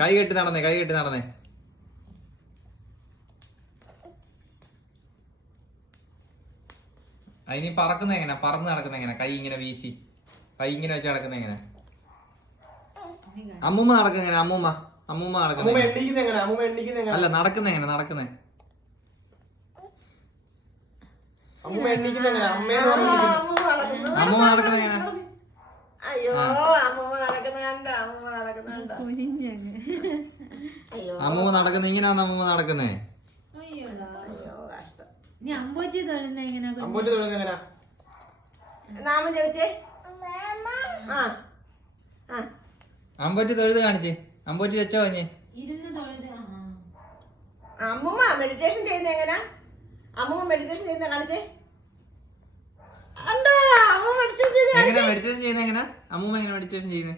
കൈ കെട്ടി നടന്നേ, കൈ കെട്ടി നടന്നേ. അതിനി പറക്കുന്ന എങ്ങനെ, പറന്ന് നടക്കുന്ന എങ്ങനെ, കൈ ഇങ്ങനെ വീശി, കൈ ഇങ്ങനെ വെച്ച് നടക്കുന്ന എങ്ങനെ? അമ്മൂമ്മ നടക്കുന്ന എങ്ങനെ? അമ്മൂമ്മ നടക്കുന്ന അല്ല, നടക്കുന്ന എങ്ങനെ? നടക്കുന്നേ അമ്മൂമ്മ നടക്കുന്ന എങ്ങനെ? അമ്മൂമ്മ നടക്കുന്ന ഇങ്ങനെയാന്ന് അമ്മൂമ്മ നടക്കുന്നേ. അമ്പോറ്റി തൊഴുന്ന എങ്ങനെ? അമ്പോറ്റി തൊഴുത് കാണിച്ചേ, അമ്പോറ്റി വെച്ചോ കഴിഞ്ഞേ. അമ്മൂമ്മ മെഡിറ്റേഷൻ ചെയ്യുന്ന എങ്ങനാ? അമ്മൂമ്മ മെഡിറ്റേഷൻ ചെയ്യുന്ന കാണിച്ചേ. എങ്ങനെ മെഡിറ്റേഷൻ ചെയ്യുന്ന എങ്ങനെ? അമ്മൂമ്മ എങ്ങനെ മെഡിറ്റേഷൻ ചെയ്യുന്നേ?